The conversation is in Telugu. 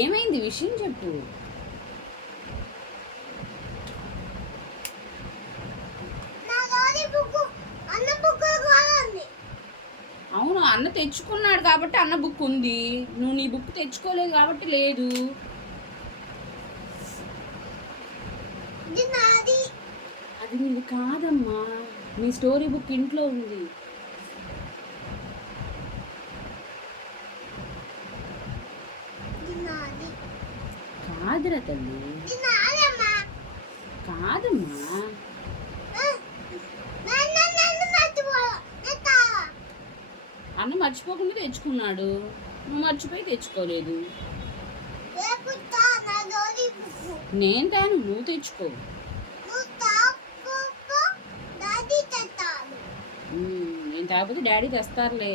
ఏమైంది? విషయం చెప్పు. అవును అన్న తెచ్చుకున్నాడు కాబట్టి అన్న బుక్ ఉంది. నువ్వు నీ బుక్ తెచ్చుకోలేదు కాబట్టి లేదు. అది నీది కాదమ్మా. నీ స్టోరీ బుక్ ఇంట్లో ఉంది ఇది నాది కాదురా తల్లి. కాదమ్మా. అన్న మర్చిపోకుండా తెచ్చుకున్నాడు. నువ్వు మర్చిపోయి తెచ్చుకోలేదు. నేను తాను నువ్వు తెచ్చుకో. నేను తాగిపోతే డాడీ తెస్తారులే.